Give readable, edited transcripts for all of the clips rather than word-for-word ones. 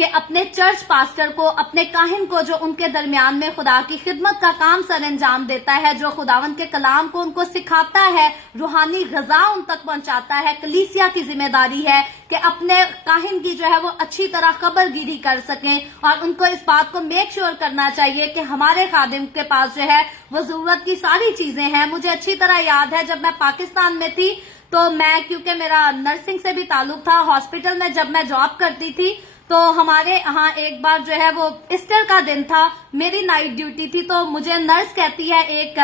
کہ اپنے church pastor کو, اپنے کاہن کو جو ان کے درمیان میں خدا کی خدمت کا کام سر انجام دیتا ہے, جو خداوند کے کلام کو ان کو سکھاتا ہے, روحانی غذا ان تک پہنچاتا ہے, کلیسیا کی ذمہ داری ہے کہ اپنے کاہن کی جو ہے وہ اچھی طرح خبر گیری کر سکیں, اور ان کو اس بات کو میک شیور کرنا چاہیے کہ ہمارے خادم کے پاس جو ہے وہ ضرورت کی ساری چیزیں ہیں. مجھے اچھی طرح یاد ہے جب میں پاکستان میں تھی تو میں, کیونکہ میرا نرسنگ سے بھی تعلق تھا, ہاسپٹل میں جب میں جاب کرتی تھی تو ہمارے ہاں ایک بار جو ہے وہ ایسٹر کا دن تھا, میری نائٹ ڈیوٹی تھی, تو مجھے نرس کہتی ہے, ایک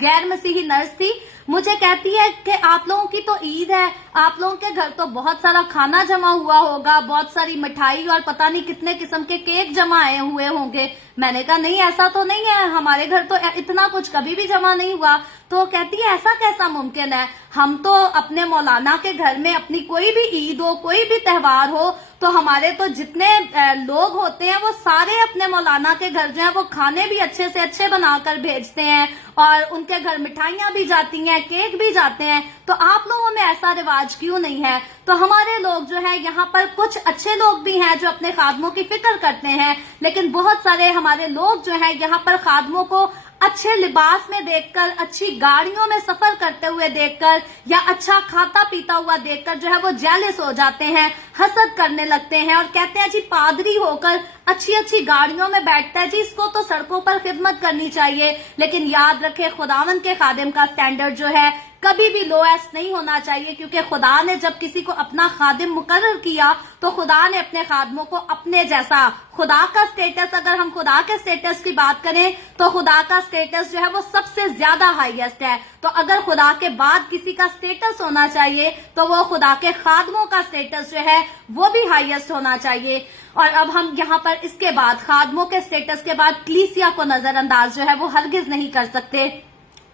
غیر مسیحی نرس تھی, مجھے کہتی ہے کہ آپ لوگوں کی تو عید ہے, آپ لوگوں کے گھر تو بہت سارا کھانا جمع ہوا ہوگا, بہت ساری مٹھائی اور پتہ نہیں کتنے قسم کے کیک جمع آئے ہوئے ہوں گے. میں نے کہا نہیں ایسا تو نہیں ہے, ہمارے گھر تو اتنا کچھ کبھی بھی جمع نہیں ہوا. تو کہتی ہے ایسا کیسا ممکن ہے, ہم تو اپنے مولانا کے گھر میں اپنی کوئی بھی عید ہو, کوئی بھی تہوار ہو, تو ہمارے تو جتنے لوگ ہوتے ہیں وہ سارے اپنے مولانا کے گھر جو ہیں وہ کھانے بھی اچھے سے اچھے بنا کر بھیجتے ہیں, اور ان کے گھر مٹھائیاں بھی جاتی ہیں, کیک بھی جاتے ہیں, تو آپ لوگوں میں ایسا رواج کیوں نہیں ہے؟ تو ہمارے لوگ جو ہے یہاں پر کچھ اچھے لوگ بھی ہیں جو اپنے خادموں کی فکر کرتے ہیں, لیکن بہت سارے ہمارے لوگ جو ہیں یہاں پر خادموں کو اچھے لباس میں دیکھ کر, اچھی گاڑیوں میں سفر کرتے ہوئے دیکھ کر, یا اچھا کھاتا پیتا ہوا دیکھ کر جو ہے وہ جیلس ہو جاتے ہیں, حسد کرنے لگتے ہیں, اور کہتے ہیں جی پادری ہو کر اچھی اچھی گاڑیوں میں بیٹھتا ہے, جی اس کو تو سڑکوں پر خدمت کرنی چاہیے. لیکن یاد رکھے خداوند کے خادم کا سٹینڈرڈ جو ہے کبھی بھی لویسٹ نہیں ہونا چاہیے, کیونکہ خدا نے جب کسی کو اپنا خادم مقرر کیا تو خدا نے اپنے خادموں کو اپنے جیسا, خدا کا سٹیٹس, اگر ہم خدا کے سٹیٹس کی بات کریں تو خدا کا سٹیٹس جو ہے وہ سب سے زیادہ ہائیسٹ ہے. تو اگر خدا کے بعد کسی کا سٹیٹس ہونا چاہیے تو وہ خدا کے خادموں کا سٹیٹس جو ہے وہ بھی ہائیسٹ ہونا چاہیے. اور اب ہم یہاں پر اس کے بعد خادموں کے سٹیٹس کے بعد کلیسیا کو نظر انداز جو ہے وہ ہرگز نہیں کر سکتے.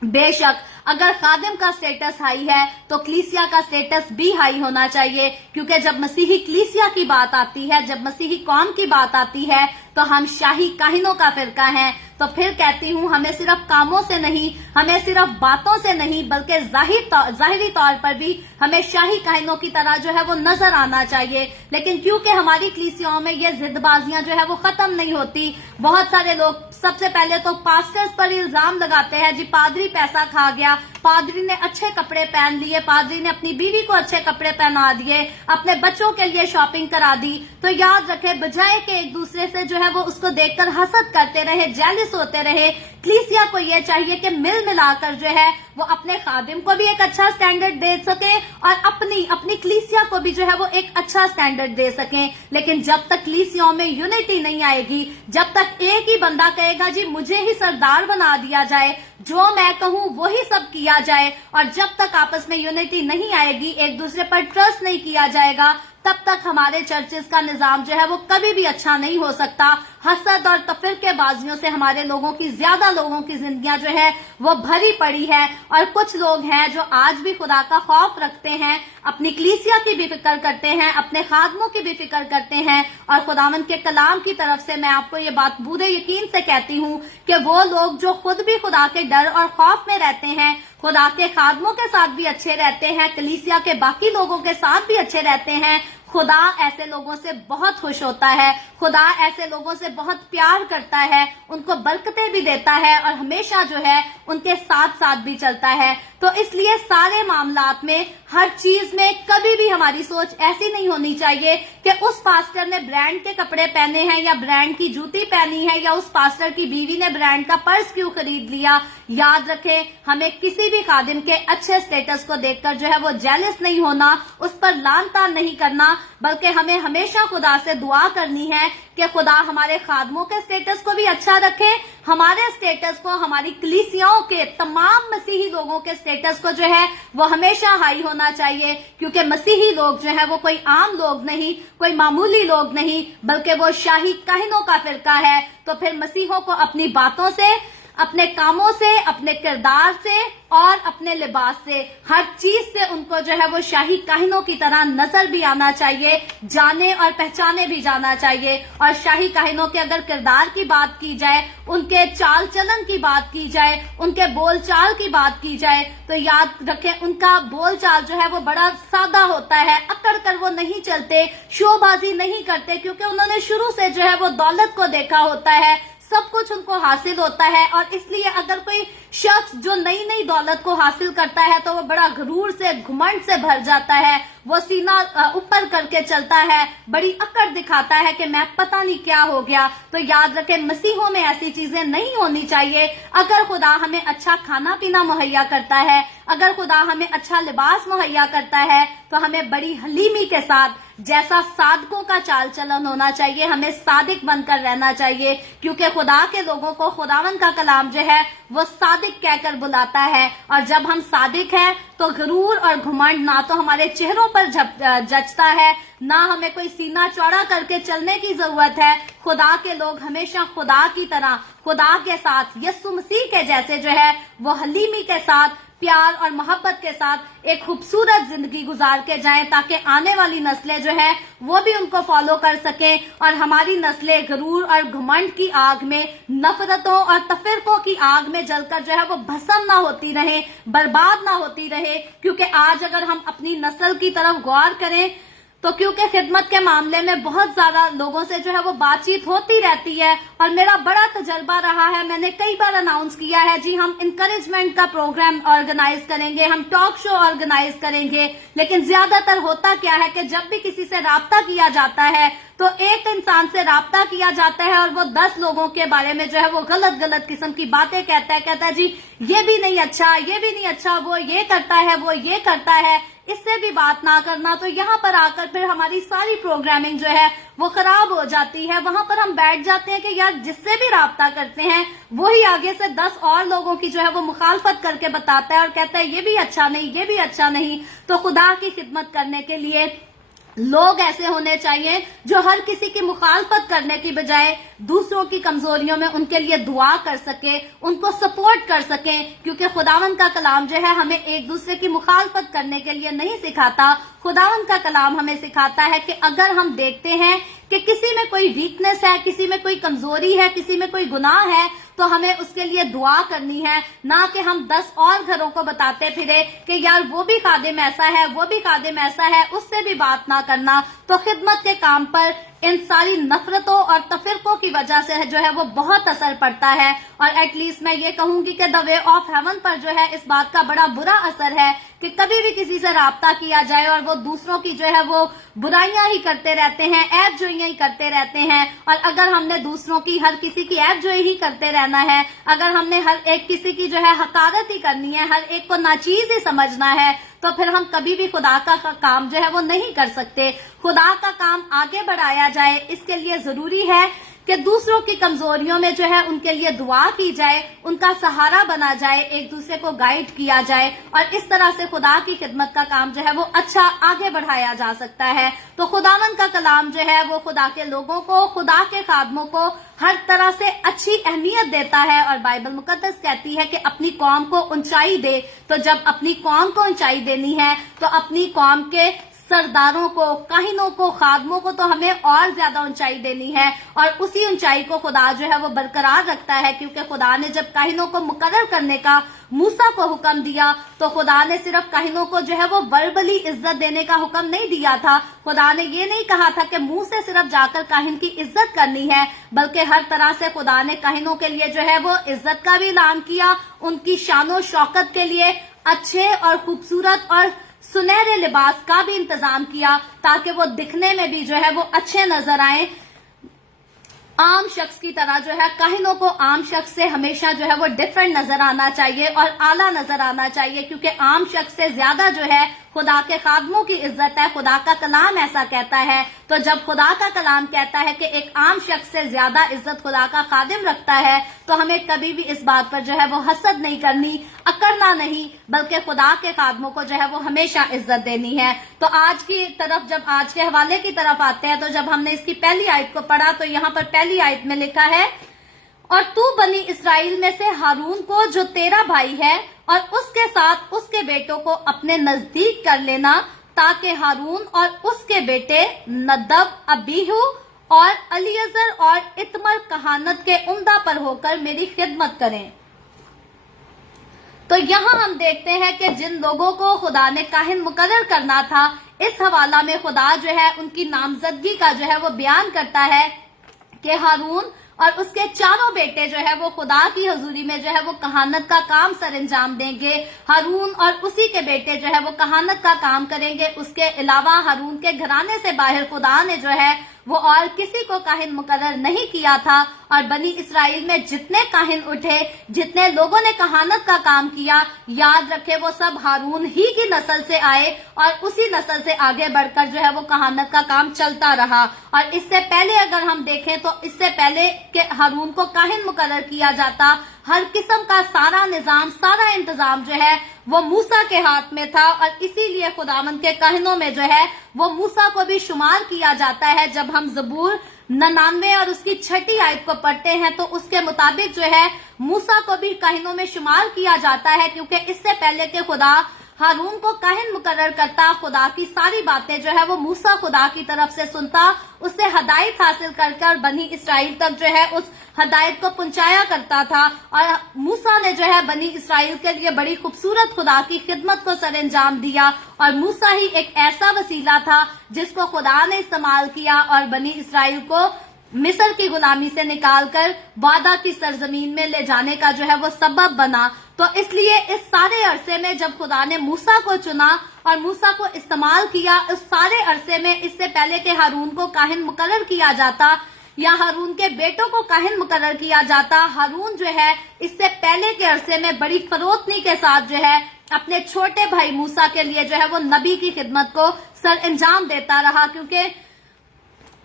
بے شک اگر خادم کا سٹیٹس ہائی ہے تو کلیسیا کا سٹیٹس بھی ہائی ہونا چاہیے, کیونکہ جب مسیحی کلیسیا کی بات آتی ہے, جب مسیحی قوم کی بات آتی ہے تو ہم شاہی کاہنوں کا فرقہ ہیں. تو پھر کہتی ہوں ہمیں صرف کاموں سے نہیں, ہمیں صرف باتوں سے نہیں, بلکہ ظاہری طور پر بھی ہمیں شاہی کاہنوں کی طرح جو ہے وہ نظر آنا چاہیے. لیکن کیونکہ ہماری کلیسیاؤں میں یہ ضد بازیاں جو ہے وہ ختم نہیں ہوتی, بہت سارے لوگ سب سے پہلے تو پاسٹرز پر الزام لگاتے ہیں, جی پادری پیسہ کھا گیا, پادری نے اچھے کپڑے پہن لیے, پادری نے اپنی بیوی کو اچھے کپڑے پہنا دیے, اپنے بچوں کے لیے شاپنگ کرا دی. تو یاد رکھے بجائے کہ ایک دوسرے سے جو ہے وہ اس کو دیکھ کر حسد کرتے رہے, جیلس ہوتے رہے, کلیسیا کو یہ چاہیے کہ مل ملا کر جو ہے وہ اپنے خادم کو بھی ایک اچھا سٹینڈرڈ دے سکے اور اپنی کلیسیا کو بھی جو ہے وہ ایک اچھا سٹینڈرڈ دے سکیں. لیکن جب تک کلیسیاؤں میں یونٹی نہیں آئے گی, جب تک ایک ہی بندہ کہے گا جی مجھے ہی سردار بنا دیا جائے, جو میں کہوں وہی سب کیا جائے, اور جب تک آپس میں یونٹی نہیں آئے گی, ایک دوسرے پر ٹرسٹ نہیں کیا جائے گا, تب تک ہمارے چرچز کا نظام جو ہے وہ کبھی بھی اچھا نہیں ہو سکتا. حسد اور تفرقے بازیوں سے ہمارے لوگوں کی, زیادہ لوگوں کی زندگیاں جو ہے وہ بھری پڑی ہے, اور کچھ لوگ ہیں جو آج بھی خدا کا خوف رکھتے ہیں, اپنی کلیسیا کی بھی فکر کرتے ہیں, اپنے خادموں کی بھی فکر کرتے ہیں, اور خداوند کے کلام کی طرف سے میں آپ کو یہ بات پورے یقین سے کہتی ہوں کہ وہ لوگ جو خود بھی خدا کے ڈر اور خوف میں رہتے ہیں, خدا کے خادموں کے ساتھ بھی اچھے رہتے ہیں, کلیسیا کے باقی لوگوں کے ساتھ بھی اچھے رہتے ہیں, خدا ایسے لوگوں سے بہت خوش ہوتا ہے, خدا ایسے لوگوں سے بہت پیار کرتا ہے, ان کو برکتیں بھی دیتا ہے, اور ہمیشہ جو ہے ان کے ساتھ ساتھ بھی چلتا ہے. تو اس لیے سارے معاملات میں, ہر چیز میں کبھی بھی ہماری سوچ ایسی نہیں ہونی چاہیے کہ اس پاسٹر نے برانڈ کے کپڑے پہنے ہیں یا برانڈ کی جوتی پہنی ہے, یا اس پاسٹر کی بیوی نے برانڈ کا پرس کیوں خرید لیا. یاد رکھیں ہمیں کسی بھی خادم کے اچھے سٹیٹس کو دیکھ کر جو ہے وہ جیلس نہیں ہونا, اس پر لان تان نہیں کرنا, بلکہ ہمیں ہمیشہ خدا سے دعا کرنی ہے کہ خدا ہمارے خادموں کے سٹیٹس کو بھی اچھا رکھے, ہمارے سٹیٹس کو, ہماری کلیسیاؤں کے تمام مسیحی لوگوں کے سٹیٹس کو جو ہے وہ ہمیشہ ہائی ہونا چاہیے, کیونکہ مسیحی لوگ جو ہے وہ کوئی عام لوگ نہیں, کوئی معمولی لوگ نہیں, بلکہ وہ شاہی کاہنوں کا فرقہ ہے. تو پھر مسیحوں کو اپنی باتوں سے, اپنے کاموں سے، اپنے کردار سے اور اپنے لباس سے، ہر چیز سے ان کو جو ہے وہ شاہی کاہنوں کی طرح نظر بھی آنا چاہیے، جانے اور پہچانے بھی جانا چاہیے. اور شاہی کاہنوں کے اگر کردار کی بات کی جائے، ان کے چال چلن کی بات کی جائے، ان کے بول چال کی بات کی جائے تو یاد رکھیں ان کا بول چال جو ہے وہ بڑا سادہ ہوتا ہے. اکڑ کر وہ نہیں چلتے، شو بازی نہیں کرتے، کیونکہ انہوں نے شروع سے جو ہے وہ دولت کو دیکھا ہوتا ہے، سب کچھ ان کو حاصل ہوتا ہے. اور اس لیے اگر کوئی شخص جو نئی نئی دولت کو حاصل کرتا ہے تو وہ بڑا غرور سے، گھمنڈ سے بھر جاتا ہے، وہ سینہ اوپر کر کے چلتا ہے، بڑی اکڑ دکھاتا ہے کہ میں پتہ نہیں کیا ہو گیا. تو یاد رکھیں مسیحوں میں ایسی چیزیں نہیں ہونی چاہیے. اگر خدا ہمیں اچھا کھانا پینا مہیا کرتا ہے، اگر خدا ہمیں اچھا لباس مہیا کرتا ہے تو ہمیں بڑی حلیمی کے ساتھ، جیسا صادقوں کا چال چلن ہونا چاہیے، ہمیں صادق بن کر رہنا چاہیے. کیونکہ خدا کے لوگوں کو خداوند کا کلام جو ہے وہ صادق کہہ کر بلاتا ہے. اور جب ہم صادق ہیں تو غرور اور گھمنڈ نہ تو ہمارے چہروں پر جچتا ہے، نہ ہمیں کوئی سینہ چوڑا کر کے چلنے کی ضرورت ہے. خدا کے لوگ ہمیشہ خدا کی طرح، خدا کے ساتھ، یسوع مسیح کے جیسے جو ہے وہ حلیمی کے ساتھ، پیار اور محبت کے ساتھ ایک خوبصورت زندگی گزار کے جائیں، تاکہ آنے والی نسلیں جو ہے وہ بھی ان کو فالو کر سکیں اور ہماری نسلیں غرور اور گھمنڈ کی آگ میں، نفرتوں اور تفرقوں کی آگ میں جل کر جو ہے وہ بھسم نہ ہوتی رہیں، برباد نہ ہوتی رہے. کیونکہ آج اگر ہم اپنی نسل کی طرف غور کریں تو کیونکہ خدمت کے معاملے میں بہت زیادہ لوگوں سے جو ہے وہ بات چیت ہوتی رہتی ہے اور میرا بڑا تجربہ رہا ہے. میں نے کئی بار اناؤنس کیا ہے جی ہم انکریجمنٹ کا پروگرام آرگنائز کریں گے، ہم ٹاک شو آرگنائز کریں گے، لیکن زیادہ تر ہوتا کیا ہے کہ جب بھی کسی سے رابطہ کیا جاتا ہے تو ایک انسان سے رابطہ کیا جاتا ہے اور وہ 10 لوگوں کے بارے میں جو ہے وہ غلط قسم کی باتیں کہتا ہے جی یہ بھی نہیں اچھا، یہ بھی نہیں اچھا، وہ یہ کرتا ہے، وہ یہ کرتا ہے، اس سے بھی بات نہ کرنا. تو یہاں پر آ کر پھر ہماری ساری پروگرامنگ جو ہے وہ خراب ہو جاتی ہے. وہاں پر ہم بیٹھ جاتے ہیں کہ یار جس سے بھی رابطہ کرتے ہیں وہی آگے سے 10 اور لوگوں کی جو ہے وہ مخالفت کر کے بتاتا ہے اور کہتا ہے یہ بھی اچھا نہیں، یہ بھی اچھا نہیں. تو خدا کی خدمت کرنے کے لیے لوگ ایسے ہونے چاہیے جو ہر کسی کی مخالفت کرنے کی بجائے دوسروں کی کمزوریوں میں ان کے لیے دعا کر سکے، ان کو سپورٹ کر سکیں. کیونکہ خداوند کا کلام جو ہے ہمیں ایک دوسرے کی مخالفت کرنے کے لیے نہیں سکھاتا. خداوند کا کلام ہمیں سکھاتا ہے کہ اگر ہم دیکھتے ہیں کہ کسی میں کوئی ویکنس ہے، کسی میں کوئی کمزوری ہے، کسی میں کوئی گناہ ہے تو ہمیں اس کے لیے دعا کرنی ہے، نہ کہ ہم 10 اور گھروں کو بتاتے پھرے کہ یار وہ بھی خادم ایسا ہے، وہ بھی خادم ایسا ہے، اس سے بھی بات نہ کرنا. تو خدمت کے کام پر ان ساری نفرتوں اور تفرقوں کی وجہ سے جو ہے وہ بہت اثر پڑتا ہے. اور ایٹ لیسٹ میں یہ کہوں گی کہ دا وے آف ہیون پر جو ہے اس بات کا بڑا برا اثر ہے کہ کبھی بھی کسی سے رابطہ کیا جائے اور وہ دوسروں کی جو ہے وہ برائیاں ہی کرتے رہتے ہیں، عیب جوئیاں ہی کرتے رہتے ہیں. اور اگر ہم نے دوسروں کی، ہر کسی کی عیب جوئی ہی کرتے رہنا ہے، اگر ہم نے ہر ایک کسی کی جو ہے حقارت ہی کرنی ہے، ہر ایک کو ناچیز ہی سمجھنا ہے، تو پھر ہم کبھی بھی خدا کا کام جو ہے وہ نہیں کر سکتے. خدا کا کام آگے بڑھایا جائے، اس کے لیے ضروری ہے کہ دوسروں کی کمزوریوں میں جو ہے ان کے لیے دعا کی جائے، ان کا سہارا بنا جائے، ایک دوسرے کو گائیڈ کیا جائے، اور اس طرح سے خدا کی خدمت کا کام جو ہے وہ اچھا آگے بڑھایا جا سکتا ہے. تو خداوند کا کلام جو ہے وہ خدا کے لوگوں کو، خدا کے خادموں کو ہر طرح سے اچھی اہمیت دیتا ہے. اور بائبل مقدس کہتی ہے کہ اپنی قوم کو اونچائی دے. تو جب اپنی قوم کو اونچائی دینی ہے تو اپنی قوم کے سرداروں کو، کاہنوں کو، خادموں کو تو ہمیں اور زیادہ اونچائی دینی ہے. اور اسی اونچائی کو خدا جو ہے وہ برقرار رکھتا ہے، کیونکہ خدا نے جب کاہنوں کو مقرر کرنے کا موسیٰ کو حکم دیا تو خدا نے صرف کاہنوں کو جو ہے وہ وربلی عزت دینے کا حکم نہیں دیا تھا. خدا نے یہ نہیں کہا تھا کہ منہ سے صرف جا کر کاہن کی عزت کرنی ہے، بلکہ ہر طرح سے خدا نے کاہنوں کے لیے جو ہے وہ عزت کا بھی اعلان کیا، ان کی شان و شوکت کے لیے اچھے اور خوبصورت اور سنہرے لباس کا بھی انتظام کیا تاکہ وہ دکھنے میں بھی جو ہے وہ اچھے نظر آئیں. عام شخص کی طرح جو ہے کاہنوں کو عام شخص سے ہمیشہ جو ہے وہ ڈیفرنٹ نظر آنا چاہیے اور اعلیٰ نظر آنا چاہیے، کیونکہ عام شخص سے زیادہ جو ہے خدا کے خادموں کی عزت ہے. خدا کا کلام ایسا کہتا ہے. تو جب خدا کا کلام کہتا ہے کہ ایک عام شخص سے زیادہ عزت خدا کا خادم رکھتا ہے تو ہمیں کبھی بھی اس بات پر جو ہے وہ حسد نہیں کرنی، اکڑنا نہیں، بلکہ خدا کے خادموں کو جو ہے وہ ہمیشہ عزت دینی ہے. تو آج کی طرف، جب آج کے حوالے کی طرف آتے ہیں، تو جب ہم نے اس کی پہلی آیت کو پڑھا تو یہاں پر پہلی آیت میں لکھا ہے اور تو بنی اسرائیل میں سے ہارون کو جو تیرا بھائی ہے اور اس کے ساتھ اس کے بیٹوں کو اپنے نزدیک کر لینا، تاکہ ہارون اور اس کے بیٹے ندب، ابیہو اور الیعزر اور اتمر کہانت کے عمدہ پر ہو کر میری خدمت کریں۔ تو یہاں ہم دیکھتے ہیں کہ جن لوگوں کو خدا نے کاہن مقرر کرنا تھا، اس حوالہ میں خدا جو ہے ان کی نامزدگی کا جو ہے وہ بیان کرتا ہے کہ ہارون اور اس کے چاروں بیٹے جو ہے وہ خدا کی حضوری میں جو ہے وہ کہانت کا کام سر انجام دیں گے۔ ہارون اور اسی کے بیٹے جو ہے وہ کہانت کا کام کریں گے۔ اس کے علاوہ ہارون کے گھرانے سے باہر خدا نے جو ہے وہ اور کسی کو کاہن مقرر نہیں کیا تھا، اور بنی اسرائیل میں جتنے کاہن اٹھے، جتنے لوگوں نے کہانت کا کام کیا، یاد رکھے وہ سب ہارون ہی کی نسل سے آئے، اور اسی نسل سے آگے بڑھ کر جو ہے وہ کہانت کا کام چلتا رہا۔ اور اس سے پہلے اگر ہم دیکھیں تو اس سے پہلے کہ ہارون کو کاہن مقرر کیا جاتا، ہر قسم کا سارا نظام، سارا انتظام جو ہے وہ موسیٰ کے ہاتھ میں تھا، اور اسی لیے خداوند کے کاہنوں میں جو ہے وہ موسیٰ کو بھی شمار کیا جاتا ہے۔ جب ہم زبور 99 اور اس کی 6 آیت کو پڑھتے ہیں تو اس کے مطابق جو ہے موسیٰ کو بھی کاہنوں میں شمار کیا جاتا ہے، کیونکہ اس سے پہلے کہ خدا ہارون کو کاہن مقرر کرتا، خدا کی ساری باتیں جو ہے وہ موسیٰ خدا کی طرف سے سنتا، اس سے ہدایت حاصل کر کر بنی اسرائیل تک جو ہے اس ہدایت کو پہنچایا کرتا تھا۔ اور موسیٰ نے جو ہے بنی اسرائیل کے لیے بڑی خوبصورت خدا کی خدمت کو سر انجام دیا، اور موسیٰ ہی ایک ایسا وسیلہ تھا جس کو خدا نے استعمال کیا اور بنی اسرائیل کو مصر کی غلامی سے نکال کر وعدہ کی سرزمین میں لے جانے کا جو ہے وہ سبب بنا۔ تو اس لیے اس سارے عرصے میں جب خدا نے موسیٰ کو چنا اور موسیٰ کو استعمال کیا، اس سارے عرصے میں اس سے پہلے کہ ہارون کو کاہن مقرر کیا جاتا یا ہارون کے بیٹوں کو کاہن مقرر کیا جاتا، ہارون جو ہے اس سے پہلے کے عرصے میں بڑی فروتنی کے ساتھ جو ہے اپنے چھوٹے بھائی موسیٰ کے لیے جو ہے وہ نبی کی خدمت کو سر انجام دیتا رہا، کیونکہ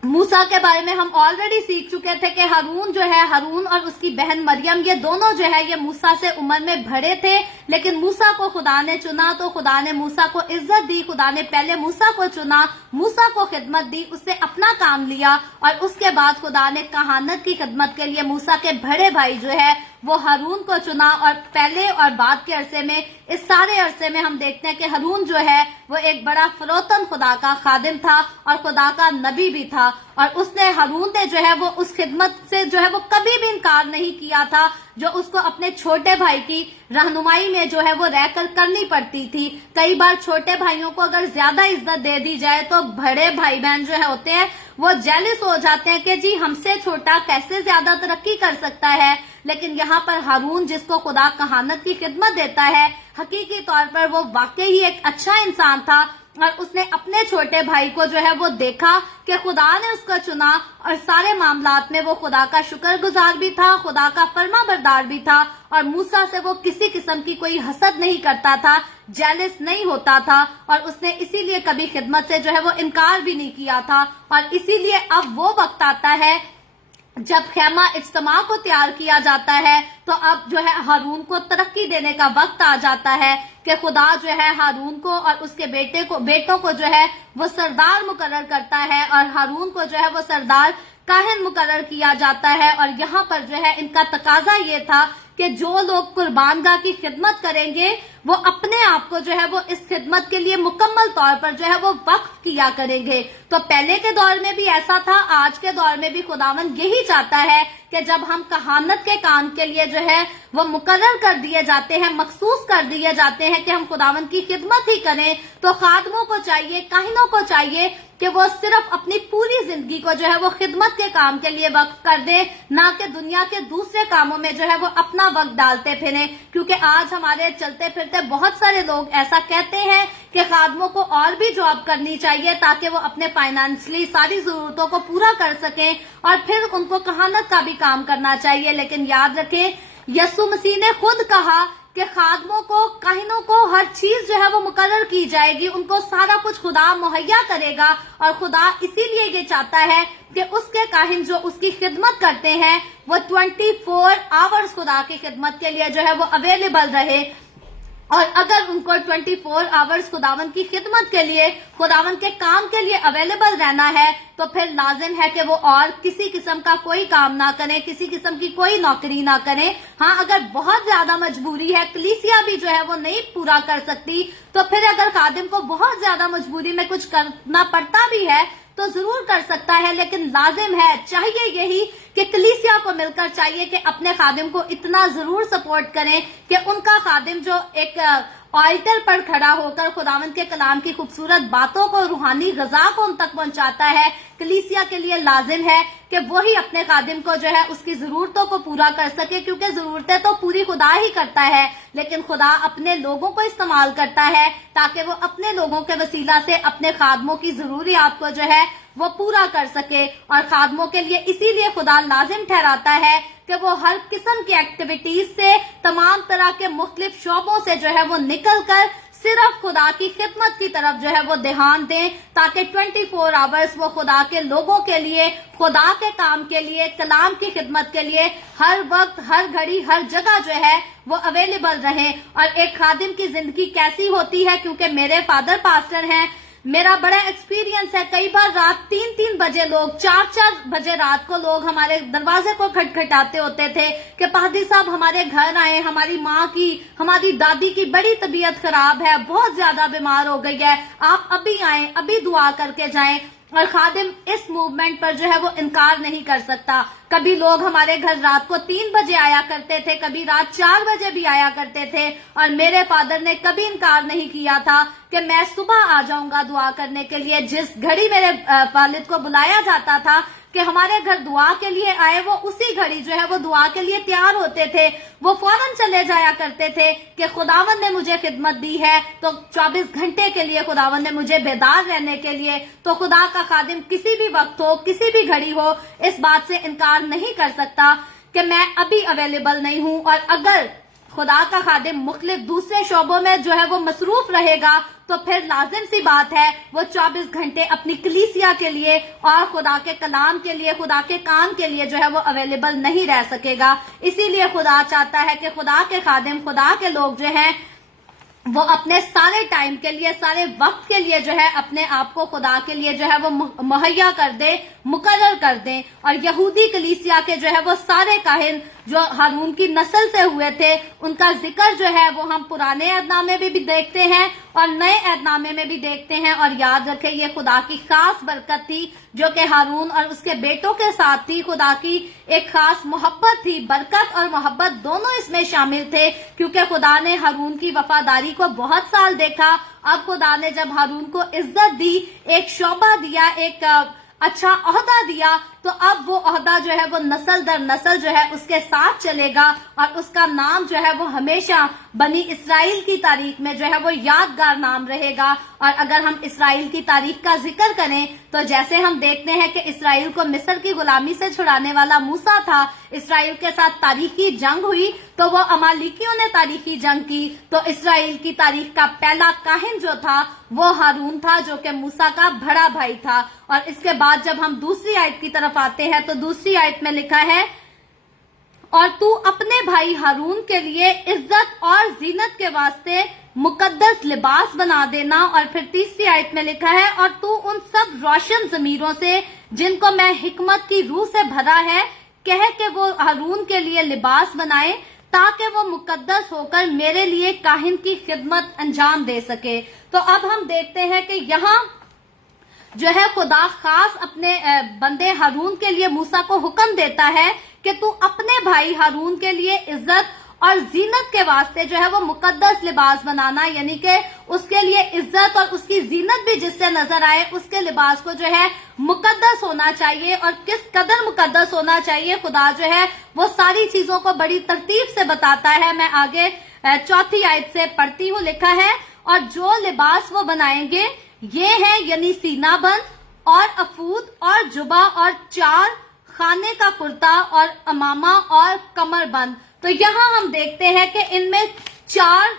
موسیٰ کے بارے میں ہم آلریڈی سیکھ چکے تھے کہ ہارون اور اس کی بہن مریم، یہ دونوں جو ہے یہ موسیٰ سے عمر میں بڑے تھے، لیکن موسیٰ کو خدا نے چنا تو خدا نے موسیٰ کو عزت دی۔ خدا نے پہلے موسیٰ کو چنا، موسیٰ کو خدمت دی، اس سے اپنا کام لیا، اور اس کے بعد خدا نے کہانت کی خدمت کے لیے موسیٰ کے بڑے بھائی جو ہے وہ ہارون کو چنا۔ اور پہلے اور بعد کے عرصے میں، اس سارے عرصے میں ہم دیکھتے ہیں کہ ہارون جو ہے وہ ایک بڑا فروتن خدا کا خادم تھا اور خدا کا نبی بھی تھا، اور ہارون نے جو ہے وہ اس خدمت سے جو ہے وہ کبھی بھی انکار نہیں کیا تھا جو اس کو اپنے چھوٹے بھائی کی رہنمائی میں جو ہے وہ رہ کر کرنی پڑتی تھی۔ کئی بار چھوٹے بھائیوں کو اگر زیادہ عزت دے دی جائے تو بڑے بھائی بہن جو ہے ہوتے ہیں وہ جیلس ہو جاتے ہیں کہ جی ہم سے چھوٹا کیسے زیادہ ترقی کر سکتا ہے، لیکن یہاں پر ہارون جس کو خدا کہانت کی خدمت دیتا ہے، حقیقی طور پر وہ واقعی ایک اچھا انسان تھا، اور اس نے اپنے چھوٹے بھائی کو جو ہے وہ دیکھا کہ خدا نے اس کو چنا، اور سارے معاملات میں وہ خدا کا شکر گزار بھی تھا، خدا کا فرما بردار بھی تھا، اور موسیٰ سے وہ کسی قسم کی کوئی حسد نہیں کرتا تھا، جیلس نہیں ہوتا تھا، اور اس نے اسی لیے کبھی خدمت سے جو ہے وہ انکار بھی نہیں کیا تھا۔ اور اسی لیے اب وہ وقت آتا ہے جب خیمہ اجتماع کو تیار کیا جاتا ہے، تو اب جو ہے ہارون کو ترقی دینے کا وقت آ جاتا ہے کہ خدا جو ہے ہارون کو اور اس کے بیٹوں کو جو ہے وہ سردار مقرر کرتا ہے، اور ہارون کو جو ہے وہ سردار کاہن مقرر کیا جاتا ہے۔ اور یہاں پر جو ہے ان کا تقاضا یہ تھا کہ جو لوگ قربان گاہ کی خدمت کریں گے وہ اپنے آپ کو جو ہے وہ اس خدمت کے لیے مکمل طور پر جو ہے وہ وقف کیا کریں گے۔ تو پہلے کے دور میں بھی ایسا تھا، آج کے دور میں بھی خداوند یہی چاہتا ہے کہ جب ہم کہانت کے کام کے لیے جو ہے وہ مقرر کر دیے جاتے ہیں، مخصوص کر دیے جاتے ہیں کہ ہم خداوند کی خدمت ہی کریں، تو خادموں کو چاہیے، کاہنوں کو چاہیے کہ وہ صرف اپنی پوری زندگی کو جو ہے وہ خدمت کے کام کے لیے وقف کر دیں، نہ کہ دنیا کے دوسرے کاموں میں جو ہے وہ اپنا وقت ڈالتے پھریں۔ کیونکہ آج ہمارے چلتے پھرتے بہت سارے لوگ ایسا کہتے ہیں کہ خادموں کو اور بھی جاب کرنی چاہیے تاکہ وہ اپنے فائنانشلی ساری ضرورتوں کو پورا کر سکیں، اور پھر ان کو کہانت کا بھی کام کرنا چاہیے۔ لیکن یاد رکھیں یسوع مسیح نے خود کہا کہ خادموں کو، کاہنوں کو ہر چیز جو ہے وہ مقرر کی جائے گی، ان کو سارا کچھ خدا مہیا کرے گا، اور خدا اسی لیے یہ چاہتا ہے کہ اس کے کاہن جو اس کی خدمت کرتے ہیں وہ 24 آورز خدا کی خدمت کے لیے جو ہے وہ اویلیبل رہے۔ اور اگر ان کو 24 آورز خداوند کی خدمت کے لیے، خداوند کے کام کے لیے اویلیبل رہنا ہے، تو پھر لازم ہے کہ وہ اور کسی قسم کا کوئی کام نہ کریں، کسی قسم کی کوئی نوکری نہ کریں۔ ہاں، اگر بہت زیادہ مجبوری ہے، کلیسیا بھی جو ہے وہ نہیں پورا کر سکتی، تو پھر اگر خادم کو بہت زیادہ مجبوری میں کچھ کرنا پڑتا بھی ہے تو ضرور کر سکتا ہے، لیکن لازم ہے، چاہیے یہی کہ کلیسیا کو مل کر چاہیے کہ اپنے خادم کو اتنا ضرور سپورٹ کریں کہ ان کا خادم جو ایک آلٹر پر کھڑا ہو کر خداوند کے کلام کی خوبصورت باتوں کو، روحانی غذا کو ان تک پہنچاتا ہے، کلیسیا کے لیے لازم ہے کہ وہی اپنے خادم کو جو ہے اس کی ضرورتوں کو پورا کر سکے، کیونکہ ضرورتیں تو پوری خدا ہی کرتا ہے، لیکن خدا اپنے لوگوں کو استعمال کرتا ہے تاکہ وہ اپنے لوگوں کے وسیلہ سے اپنے خادموں کی ضروریات کو جو ہے وہ پورا کر سکے۔ اور خادموں کے لیے اسی لیے خدا لازم ٹھہراتا ہے کہ وہ ہر قسم کی ایکٹیویٹیز سے، تمام طرح کے مختلف شعبوں سے جو ہے وہ نکل کر صرف خدا کی خدمت کی طرف جو ہے وہ دھیان دیں، تاکہ 24 آورز وہ خدا کے لوگوں کے لیے، خدا کے کام کے لیے، کلام کی خدمت کے لیے ہر وقت، ہر گھڑی، ہر جگہ جو ہے وہ اویلیبل رہیں۔ اور ایک خادم کی زندگی کیسی ہوتی ہے، کیونکہ میرے فادر پاسٹر ہیں، میرا بڑا ایکسپیرینس ہے، کئی بار رات 3 بجے لوگ، 4 بجے رات کو لوگ ہمارے دروازے کو کھٹکھٹاتے ہوتے تھے کہ پادری صاحب ہمارے گھر آئے، ہماری ماں کی، ہماری دادی کی بڑی طبیعت خراب ہے، بہت زیادہ بیمار ہو گئی ہے، آپ ابھی آئیں، ابھی دعا کر کے جائیں۔ اور خادم اس موومنٹ پر جو ہے وہ انکار نہیں کر سکتا۔ کبھی لوگ ہمارے گھر رات کو 3 بجے آیا کرتے تھے، کبھی رات 4 بجے بھی آیا کرتے تھے، اور میرے فادر نے کبھی انکار نہیں کیا تھا کہ میں صبح آ جاؤں گا دعا کرنے کے لیے۔ جس گھڑی میرے والد کو بلایا جاتا تھا کہ ہمارے گھر دعا کے لیے آئے، وہ اسی گھڑی جو ہے وہ دعا کے لیے تیار ہوتے تھے، وہ فوراً چلے جایا کرتے تھے کہ خداوند نے مجھے خدمت دی ہے تو 24 گھنٹے کے لیے خداوند نے مجھے بیدار رہنے کے لیے۔ تو خدا کا خادم کسی بھی وقت ہو، کسی بھی گھڑی ہو، اس بات سے انکار نہیں کر سکتا کہ میں ابھی اویلیبل نہیں ہوں۔ اور اگر خدا کا خادم مختلف دوسرے شعبوں میں جو ہے وہ مصروف رہے گا تو پھر لازم سی بات ہے وہ 24 گھنٹے اپنی کلیسیا کے لیے اور خدا کے کلام کے لیے، خدا کے کام کے لیے جو ہے وہ اویلیبل نہیں رہ سکے گا۔ اسی لیے خدا چاہتا ہے کہ خدا کے خادم، خدا کے لوگ جو ہیں وہ اپنے سارے ٹائم کے لیے، سارے وقت کے لیے جو ہے اپنے آپ کو خدا کے لیے جو ہے وہ مہیا کر دیں، مقرر کر دیں۔ اور یہودی کلیسیا کے جو ہے وہ سارے کاہن جو ہارون کی نسل سے ہوئے تھے، ان کا ذکر جو ہے وہ ہم پرانے عہد نامے میں بھی دیکھتے ہیں اور نئے عہد نامے میں بھی دیکھتے ہیں۔ اور یاد رکھیں، یہ خدا کی خاص برکت تھی جو کہ ہارون اور اس کے بیٹوں کے ساتھ تھی۔ خدا کی ایک خاص محبت تھی، برکت اور محبت دونوں اس میں شامل تھے، کیونکہ خدا نے ہارون کی وفاداری کو بہت سال دیکھا۔ اب خدا نے جب ہارون کو عزت دی، ایک شعبہ دیا، ایک اچھا عہدہ دیا، تو اب وہ عہدہ جو ہے وہ نسل در نسل جو ہے اس کے ساتھ چلے گا، اور اس کا نام جو ہے وہ ہمیشہ بنی اسرائیل کی تاریخ میں جو ہے وہ یادگار نام رہے گا۔ اور اگر ہم اسرائیل کی تاریخ کا ذکر کریں تو جیسے ہم دیکھتے ہیں کہ اسرائیل کو مصر کی غلامی سے چھڑانے والا موسیٰ تھا، اسرائیل کے ساتھ تاریخی جنگ ہوئی تو وہ امالیکیوں نے تاریخی جنگ کی، تو اسرائیل کی تاریخ کا پہلا کاہن جو تھا وہ ہارون تھا، جو کہ موسیٰ کا بڑا بھائی تھا۔ اور اس کے بعد جب ہم دوسری آیت کی طرف آتے ہیں تو دوسری آیت میں لکھا ہے، اور تو اپنے بھائی ہارون کے لیے عزت اور زینت کے واسطے مقدس لباس بنا دینا۔ اور پھر تیسری آیت میں لکھا ہے، اور تو ان سب روشن ضمیروں سے جن کو میں حکمت کی روح سے بھرا ہے کہے کہ وہ ہارون کے لیے لباس بنائے، تاکہ وہ مقدس ہو کر میرے لیے کاہن کی خدمت انجام دے سکے۔ تو اب ہم دیکھتے ہیں کہ یہاں جو ہے خدا خاص اپنے بندے ہارون کے لیے موسیٰ کو حکم دیتا ہے کہ تو اپنے بھائی ہارون کے لیے عزت اور زینت کے واسطے جو ہے وہ مقدس لباس بنانا، یعنی کہ اس کے لیے عزت اور اس کی زینت بھی جس سے نظر آئے، اس کے لباس کو جو ہے مقدس ہونا چاہیے۔ اور کس قدر مقدس ہونا چاہیے، خدا جو ہے وہ ساری چیزوں کو بڑی ترتیب سے بتاتا ہے۔ میں آگے چوتھی آیت سے پڑھتی ہوں، لکھا ہے، اور جو لباس وہ بنائیں گے یہ ہے، یعنی سینہ بند اور افود اور جبہ اور چار خانے کا کرتا اور امامہ اور کمر بند۔ تو یہاں ہم دیکھتے ہیں کہ ان میں 4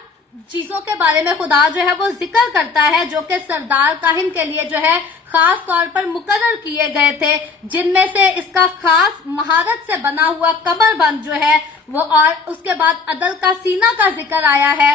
چیزوں کے بارے میں خدا جو ہے وہ ذکر کرتا ہے، جو کہ سردار کاہن کے لیے جو ہے خاص طور پر مقرر کیے گئے تھے، جن میں سے اس کا خاص مہارت سے بنا ہوا کمر بند جو ہے وہ، اور اس کے بعد عدل کا سینہ کا ذکر آیا ہے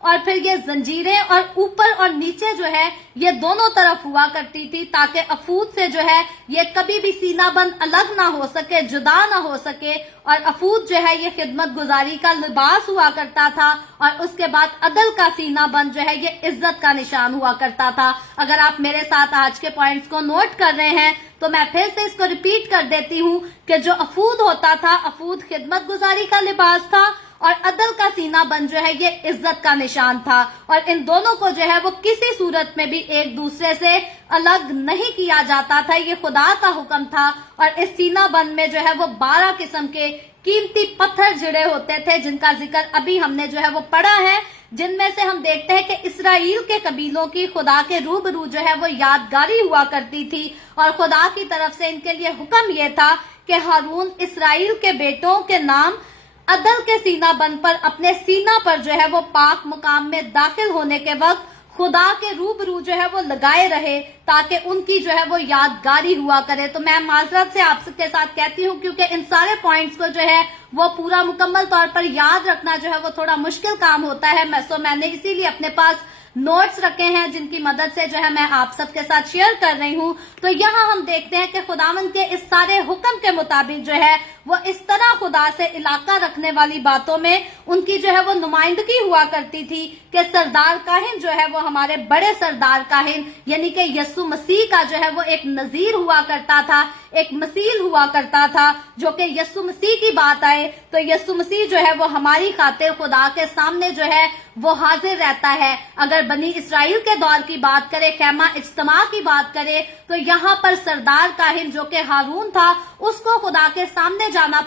اور پھر یہ زنجیریں اور اوپر اور نیچے جو ہے یہ دونوں طرف ہوا کرتی تھی تاکہ افود سے جو ہے یہ کبھی بھی سینہ بند الگ نہ ہو سکے، جدا نہ ہو سکے، اور افود جو ہے یہ خدمت گزاری کا لباس ہوا کرتا تھا، اور اس کے بعد عدل کا سینہ بند جو ہے یہ عزت کا نشان ہوا کرتا تھا۔ اگر آپ میرے ساتھ آج کے پوائنٹس کو نوٹ کر رہے ہیں تو میں پھر سے اس کو ریپیٹ کر دیتی ہوں کہ جو افود ہوتا تھا، افود خدمت گزاری کا لباس تھا، اور عدل کا سینہ بند جو ہے یہ عزت کا نشان تھا، اور ان دونوں کو جو ہے وہ کسی صورت میں بھی ایک دوسرے سے الگ نہیں کیا جاتا تھا، یہ خدا کا حکم تھا۔ اور اس سینہ بند میں جو ہے وہ 12 قسم کے قیمتی پتھر جڑے ہوتے تھے جن کا ذکر ابھی ہم نے جو ہے وہ پڑھا ہے، جن میں سے ہم دیکھتے ہیں کہ اسرائیل کے قبیلوں کی خدا کے روبرو جو ہے وہ یادگاری ہوا کرتی تھی، اور خدا کی طرف سے ان کے لیے حکم یہ تھا کہ ہارون اسرائیل کے بیٹوں کے نام عدل کے سینہ بند پر اپنے سینہ پر جو ہے وہ پاک مقام میں داخل ہونے کے وقت خدا کے روبرو جو ہے وہ لگائے رہے تاکہ ان کی جو ہے وہ یادگاری ہوا کرے۔ تو میں معذرت سے آپ کے ساتھ کہتی ہوں کیونکہ ان سارے پوائنٹس کو جو ہے وہ پورا مکمل طور پر یاد رکھنا جو ہے وہ تھوڑا مشکل کام ہوتا ہے، میں نے اسی لیے اپنے پاس نوٹس رکھے ہیں جن کی مدد سے جو ہے میں آپ سب کے ساتھ شیئر کر رہی ہوں۔ تو یہاں ہم دیکھتے ہیں کہ خداوند کے اس سارے حکم کے مطابق جو ہے وہ اس طرح خدا سے علاقہ رکھنے والی باتوں میں ان کی جو ہے وہ نمائندگی ہوا کرتی تھی کہ سردار کاہن جو ہے وہ ہمارے بڑے سردار کاہن یعنی کہ یسوع مسیح کا جو ہے وہ ایک نذیر ہوا کرتا تھا، ایک مثیل ہوا کرتا تھا، جو کہ یسوع مسیح کی بات آئے تو یسوع مسیح جو ہے وہ ہماری خاطر خدا کے سامنے جو ہے وہ حاضر رہتا ہے۔ اگر بنی اسرائیل کے دور کی بات کرے، خیمہ اجتماع کی بات کرے، تو یہاں پر سردار کاہن جو کہ ہارون تھا اس کو خدا کے سامنے جانا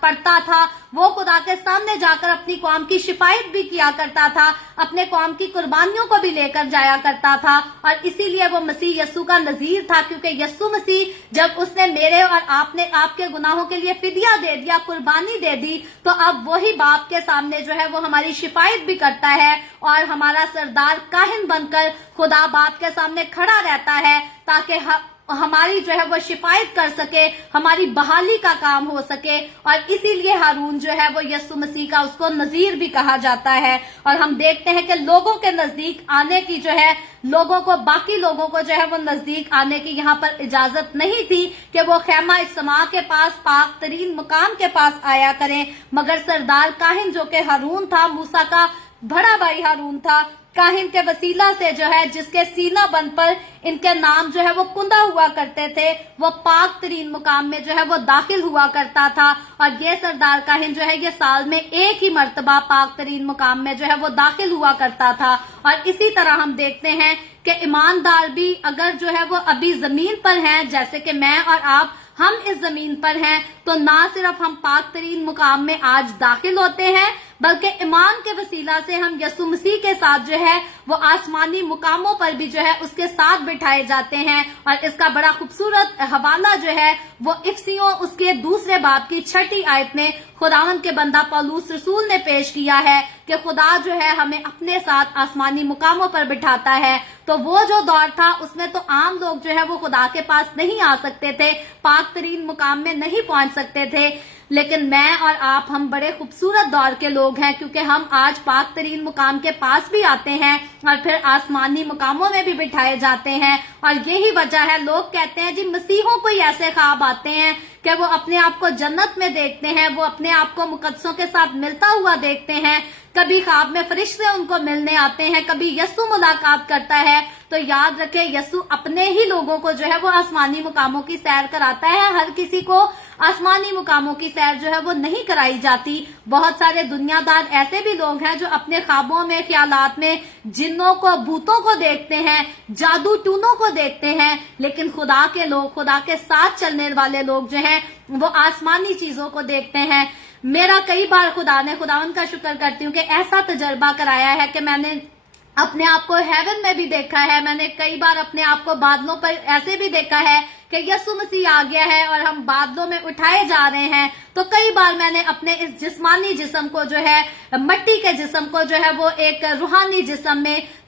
پڑتا تھا، وہ خدا کے سامنے جا کر اپنی قوم کی شفاعت بھی کیا کرتا تھا، اپنے قوم کی قربانیوں کو بھی لے کر جایا کرتا تھا، اور اسی لیے وہ مسیح یسوع کا نذیر تھا، کیونکہ یسوع مسیح جب اس نے میرے اور آپ کے گناہوں کے لیے فدیہ دے دیا، قربانی دے دی، تو اب وہی باپ کے سامنے جو ہے وہ ہماری شفاعت بھی کرتا ہے اور ہمارا سردار کاہن بن کر خدا باپ کے سامنے کھڑا رہتا ہے تاکہ ہماری جو ہے وہ شفاعت کر سکے، ہماری بحالی کا کام ہو سکے، اور اسی لیے ہارون جو ہے وہ یسوع مسیح کا اس کو نذیر بھی کہا جاتا ہے۔ اور ہم دیکھتے ہیں کہ لوگوں کے نزدیک آنے کی جو ہے باقی لوگوں کو جو ہے وہ نزدیک آنے کی یہاں پر اجازت نہیں تھی کہ وہ خیمہ اجتماع کے پاس پاک ترین مقام کے پاس آیا کریں، مگر سردار کاہن جو کہ ہارون تھا، موسیٰ کا بڑا بھائی ہارون تھا، کاہن کے وسیلہ سے جو ہے جس کے سینہ بند پر ان کے نام جو ہے وہ کندہ ہوا کرتے تھے، وہ پاک ترین مقام میں جو ہے وہ داخل ہوا کرتا تھا، اور یہ سردار کاہن جو ہے یہ سال میں ایک ہی مرتبہ پاک ترین مقام میں جو ہے وہ داخل ہوا کرتا تھا۔ اور اسی طرح ہم دیکھتے ہیں کہ ایماندار بھی اگر جو ہے وہ ابھی زمین پر ہیں، جیسے کہ میں اور آپ ہم اس زمین پر ہیں، تو نہ صرف ہم پاک ترین مقام میں آج داخل ہوتے ہیں بلکہ ایمان کے وسیلہ سے ہم یسوع مسیح کے ساتھ جو ہے وہ آسمانی مقاموں پر بھی جو ہے اس کے ساتھ بٹھائے جاتے ہیں۔ اور اس کا بڑا خوبصورت حوالہ جو ہے وہ افسیوں اس کے 2 باب کی 6 آیت میں خداوند کے بندہ پولس رسول نے پیش کیا ہے کہ خدا جو ہے ہمیں اپنے ساتھ آسمانی مقاموں پر بٹھاتا ہے۔ تو وہ جو دور تھا اس میں تو عام لوگ جو ہے وہ خدا کے پاس نہیں آ سکتے تھے، پاک ترین مقام میں نہیں پہنچ سکتے تھے، لیکن میں اور آپ ہم بڑے خوبصورت دور کے لوگ ہیں کیونکہ ہم آج پاک ترین مقام کے پاس بھی آتے ہیں اور پھر آسمانی مقاموں میں بھی بٹھائے جاتے ہیں۔ اور یہی وجہ ہے لوگ کہتے ہیں جی مسیحوں کو ایسے خواب آتے ہیں کہ وہ اپنے آپ کو جنت میں دیکھتے ہیں، وہ اپنے آپ کو مقدسوں کے ساتھ ملتا ہوا دیکھتے ہیں، کبھی خواب میں فرشتے ان کو ملنے آتے ہیں، کبھی یسوع ملاقات کرتا ہے۔ تو یاد رکھے یسوع اپنے ہی لوگوں کو جو ہے وہ آسمانی مقاموں کی سیر کراتا ہے، ہر کسی کو آسمانی مقاموں کی سیر جو ہے وہ نہیں کرائی جاتی۔ بہت سارے دنیا دار ایسے بھی لوگ ہیں جو اپنے خوابوں میں، خیالات میں جنوں کو، بھوتوں کو دیکھتے ہیں، جادو ٹونوں کو دیکھتے ہیں، لیکن خدا کے لوگ، خدا کے ساتھ چلنے والے لوگ جو ہیں وہ آسمانی چیزوں کو دیکھتے ہیں۔ میرا کئی بار خداوند کا شکر کرتی ہوں کہ ایسا تجربہ کرایا ہے کہ میں نے اپنے آپ کو ہیون میں بھی دیکھا ہے، میں نے کئی بار اپنے آپ کو بادلوں پر ایسے بھی دیکھا ہے کہ یسوع مسیح آ گیا ہے اور ہم بادلوں میں اٹھائے جا رہے ہیں۔ تو کئی بار میں نے اپنے اس جسمانی جسم کو جو ہے، مٹی کے جسم کو جو ہے وہ ایک روحانی جسم میں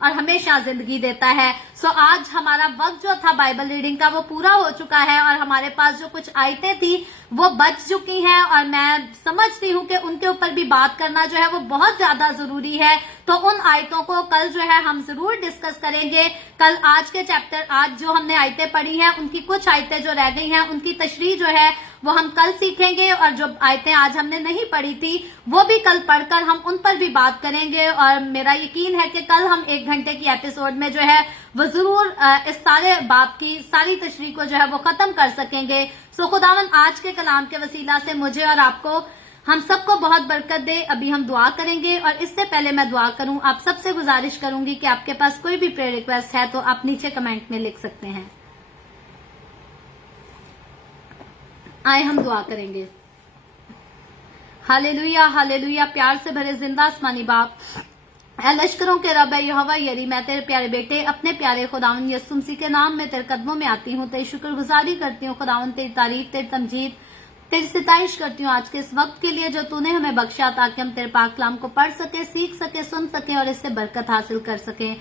اور ہمیشہ زندگی دیتا ہے. سو آج ہمارا وقت جو تھا بائبل ریڈنگ کا وہ پورا ہو چکا ہے اور ہمارے پاس جو کچھ آیتیں تھی وہ بچ چکی ہیں اور میں سمجھتی ہوں کہ ان کے اوپر بھی بات کرنا جو ہے وہ بہت زیادہ ضروری ہے. تو ان آیتوں کو کل جو ہے ہم ضرور ڈسکس کریں گے. کل آج کے چیپٹر آج جو ہم نے آیتیں پڑھی ہیں ان کی کچھ آیتیں جو رہ گئی ہیں ان کی تشریح جو ہے وہ ہم کل سیکھیں گے اور جو آیتیں آج ہم نے نہیں پڑھی تھی وہ بھی کل پڑھ کر ہم ان پر بھی بات کریں گے. اور میرا یقین ہے کہ کل ہم 1 گھنٹے کی ایپیسوڈ میں جو ہے وہ ضرور اس سارے باب کی ساری تشریح کو جو ہے وہ ختم کر سکیں گے. سو خداوند آج کے کلام کے وسیلہ سے مجھے اور آپ کو ہم سب کو بہت برکت دے. ابھی ہم دعا کریں گے اور اس سے پہلے میں دعا کروں آپ سب سے گزارش کروں گی کہ آپ کے پاس کوئی بھی پریئر ریکویسٹ ہے تو آپ نیچے کمنٹ میں لکھ سکتے ہیں. آئے ہم دعا کریں گے. ہالےلویا ہالےلویا. پیار سے بھرے زندہ آسمانی باپ، اے لشکروں کے رب، اے یہوہ یری، میں تیرے پیارے بیٹے اپنے پیارے خداوند یسوع مسیح کے نام میں تیرے قدموں میں آتی ہوں. تیری شکر گزاری کرتی ہوں خداوند، تیری تعریف، تیری تمجید، تیری ستائش کرتی ہوں آج کے اس وقت کے لیے جو تو نے ہمیں بخشا تاکہ ہم تیرے پاک کلام کو پڑھ سکیں، سیکھ سکیں، سن سکیں اور اس سے برکت حاصل کر سکیں.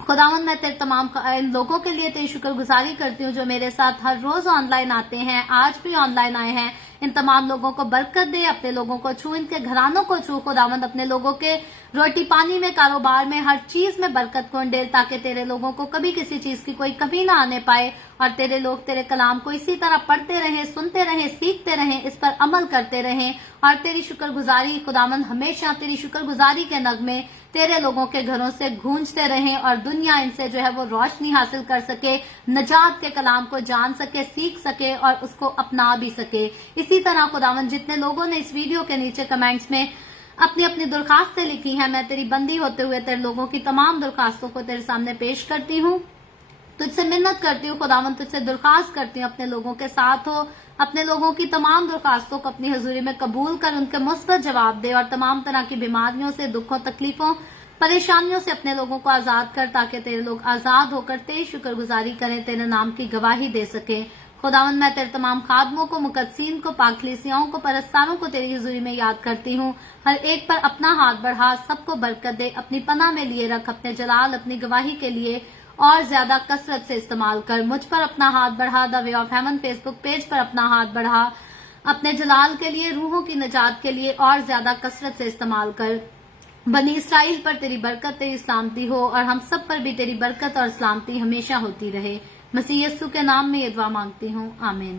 خداوند میں تیرے تمام لوگوں کے لیے تیری شکر گزاری کرتی ہوں جو میرے ساتھ ہر روز آن لائن آتے ہیں، آج بھی آن لائن آئے ہیں. ان تمام لوگوں کو برکت دے، اپنے لوگوں کو چھو، ان کے گھرانوں کو چھو خداوند، اپنے لوگوں کے روٹی پانی میں، کاروبار میں، ہر چیز میں برکت کو ڈال تاکہ تیرے لوگوں کو کبھی کسی چیز کی کوئی کمی نہ آنے پائے اور تیرے لوگ تیرے کلام کو اسی طرح پڑھتے رہیں، سنتے رہیں، سیکھتے رہیں، اس پر عمل کرتے رہیں. اور تیری شکر گزاری خداوند ہمیشہ تیری شکر گزاری کے نغمے تیرے لوگوں کے گھروں سے گونجتے رہیں اور دنیا ان سے جو ہے وہ روشنی حاصل کر سکے، نجات کے کلام کو جان سکے، سیکھ سکے اور اس کو اپنا بھی سکے. اسی طرح خداوند جتنے لوگوں نے اس ویڈیو کے نیچے کمنٹس میں اپنی اپنی درخواستیں لکھی ہیں، میں تیری بندی ہوتے ہوئے تیرے لوگوں کی تمام درخواستوں کو تیرے سامنے پیش کرتی ہوں. تجھ سے منت کرتی ہوں خداوند، تجھ سے درخواست کرتی ہوں اپنے لوگوں کے ساتھ ہو، اپنے لوگوں کی تمام درخواستوں کو اپنی حضوری میں قبول کر ان کے مثبت جواب دے اور تمام طرح کی بیماریوں سے، دکھوں، تکلیفوں، پریشانیوں سے اپنے لوگوں کو آزاد کر تاکہ تیرے لوگ آزاد ہو کر تیری شکر گزاری کریں، تیرے نام کی گواہی دے سکیں. خداوند میں تیرے تمام خادموں کو، مقدسین کو، پاک کلیسیاؤں کو، پرستاروں کو تیری حضوری میں یاد کرتی ہوں. ہر ایک پر اپنا ہاتھ بڑھا، سب کو برکت دے، اپنی پناہ میں لیے رکھ، اپنے جلال، اپنی گواہی کے لیے اور زیادہ کثرت سے استعمال کر. مجھ پر اپنا ہاتھ بڑھا، the way of heaven Facebook page پر اپنا ہاتھ بڑھا، اپنے جلال کے لیے، روحوں کی نجات کے لیے اور زیادہ کثرت سے استعمال کر. بنی اسرائیل پر تیری برکت، تیری سلامتی ہو اور ہم سب پر بھی تیری برکت اور سلامتی ہمیشہ ہوتی رہے. مسیح یسوع کے نام میں یہ دعا مانگتی ہوں، آمین.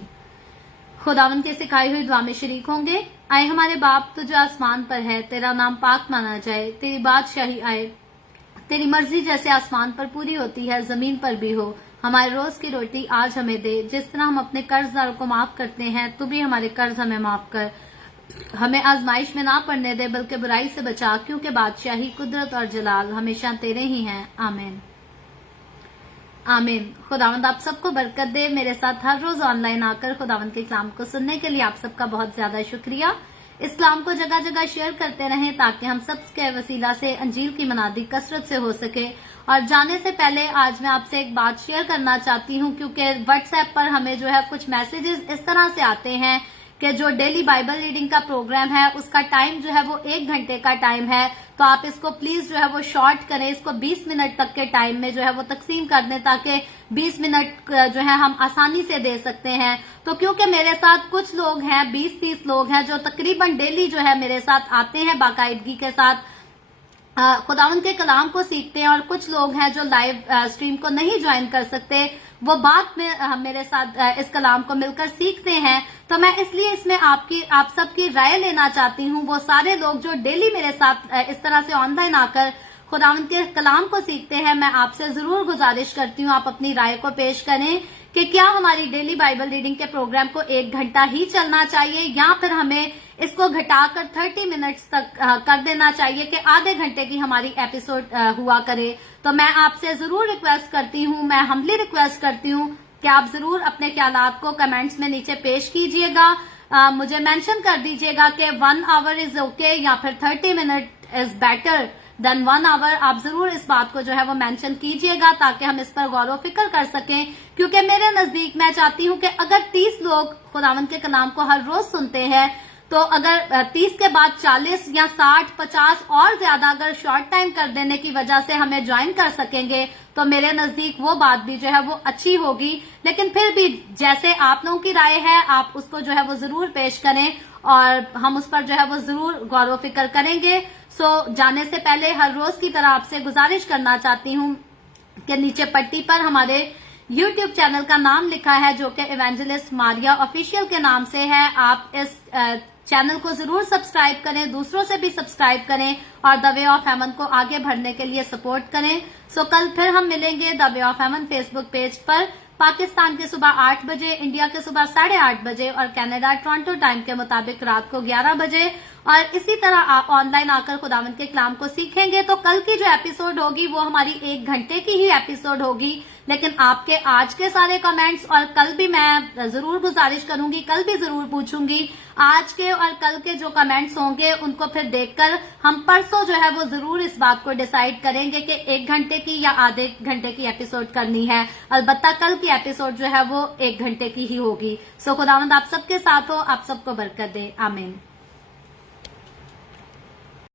خداوند کے سکھائی ہوئی دعا میں شریک ہوں گے. آئے ہمارے باپ تو جو آسمان پر ہے، تیرا نام پاک مانا جائے، تیری بادشاہی آئے، تیری مرضی جیسے آسمان پر پوری ہوتی ہے زمین پر بھی ہو. ہمارے روز کی روٹی آج ہمیں دے، جس طرح ہم اپنے قرض داروں کو معاف کرتے ہیں تو بھی ہمارے قرض ہمیں معاف کر. ہمیں آزمائش میں نہ پڑنے دے بلکہ برائی سے بچا، کیونکہ بادشاہی، قدرت اور جلال ہمیشہ تیرے ہی ہیں، آمین آمین. خداوند آپ سب کو برکت دے. میرے ساتھ ہر روز آن لائن آ کر خداوند کے کلام کو سننے کے لیے آپ سب کا بہت زیادہ شکریہ. اس کلام کو جگہ جگہ شیئر کرتے رہیں تاکہ ہم سب کے وسیلہ سے انجیل کی منادی کثرت سے ہو سکے. اور جانے سے پہلے آج میں آپ سے ایک بات شیئر کرنا چاہتی ہوں، کیونکہ واٹس ایپ پر ہمیں جو ہے کچھ میسیجز اس طرح سے آتے ہیں کہ جو ڈیلی بائبل ریڈنگ کا پروگرام ہے اس کا ٹائم جو ہے وہ 1 گھنٹے کا ٹائم ہے، تو آپ اس کو پلیز جو ہے وہ شارٹ کریں، اس کو 20 منٹ تک کے ٹائم میں جو ہے وہ تقسیم کر دیں تاکہ 20 منٹ جو ہے ہم آسانی سے دے سکتے ہیں. تو کیونکہ میرے ساتھ کچھ لوگ ہیں، 20-30 لوگ ہیں جو تقریباً ڈیلی جو ہے میرے ساتھ آتے ہیں باقاعدگی کے ساتھ خداوند کے کلام کو سیکھتے ہیں، اور کچھ لوگ ہیں جو لائیو اسٹریم کو نہیں جوائن کر سکتے، وہ بعد میں میرے ساتھ اس کلام کو مل کر سیکھتے ہیں. تو میں اس لیے اس میں آپ سب کی رائے لینا چاہتی ہوں. وہ سارے لوگ جو ڈیلی میرے ساتھ اس طرح سے آن لائن آ کر خداوند کے کلام کو سیکھتے ہیں، میں آپ سے ضرور گزارش کرتی ہوں آپ اپنی رائے کو پیش کریں کہ کیا ہماری ڈیلی بائبل ریڈنگ کے پروگرام کو 1 گھنٹہ ہی چلنا چاہیے یا پھر ہمیں اس کو گھٹا کر 30 منٹس تک کر دینا چاہیے کہ آدھے گھنٹے کی ہماری ایپیسوڈ ہوا کرے. تو میں آپ سے ضرور ریکویسٹ کرتی ہوں، میں ہمبلی ریکویسٹ کرتی ہوں کہ آپ ضرور اپنے خیالات کو کمنٹس میں نیچے پیش کیجئے گا. مجھے مینشن کر دیجئے گا کہ 1 آور از اوکے یا پھر 30 منٹ از بیٹر دین 1 آور. آپ ضرور اس بات کو جو ہے وہ مینشن کیجئے گا تاکہ ہم اس پر غور و فکر کر سکیں، کیونکہ میرے نزدیک میں چاہتی ہوں کہ اگر 30 لوگ خداوند کے کلام کو ہر روز سنتے ہیں تو اگر 30 کے بعد 40 یا 60 50 اور زیادہ اگر شارٹ ٹائم کر دینے کی وجہ سے ہمیں جوائن کر سکیں گے تو میرے نزدیک وہ بات بھی جو ہے وہ اچھی ہوگی. لیکن پھر بھی جیسے آپ لوگوں کی رائے ہے آپ اس کو جو ہے وہ ضرور پیش کریں اور ہم اس پر جو ہے وہ ضرور غور و فکر کریں گے. سو جانے سے پہلے ہر روز کی طرح آپ سے گزارش کرنا چاہتی ہوں کہ نیچے پٹی پر ہمارے یوٹیوب چینل کا نام لکھا ہے جو کہ ایونجلسٹ ماریا آفیشیل کے نام سے ہے. آپ اس چینل کو ضرور سبسکرائب کریں, دوسروں سے بھی سبسکرائب کریں اور دا وے آف ہیون کو آگے بڑھنے کے لیے سپورٹ کریں. سو کل پھر ہم ملیں گے the way of heaven Facebook page پر, پاکستان کے صبح 8 بجے, انڈیا کے صبح 8:30 بجے اور کینیڈا ٹورانٹو ٹائم کے مطابق رات کو 11 بجے. اور اسی طرح آن لائن آ کر خداوند کے کلام کو سیکھیں گے. تو کل کی جو ایپیسوڈ ہوگی وہ ہماری 1 گھنٹے کی ہی ایپیسوڈ ہوگی, لیکن آپ کے آج کے سارے کمنٹس اور کل بھی میں ضرور گزارش کروں گی, کل بھی ضرور پوچھوں گی, آج کے اور کل کے جو کمنٹس ہوں گے ان کو پھر دیکھ کر ہم پرسوں جو ہے وہ ضرور اس بات کو ڈیسائیڈ کریں گے کہ 1 گھنٹے کی یا آدھے گھنٹے کی ایپیسوڈ کرنی ہے. البتہ کل کی ایپیسوڈ جو ہے وہ 1 گھنٹے کی ہی ہوگی. سو خداوند آپ سب کے ساتھ ہو, آپ سب کو برکت دے. آمین.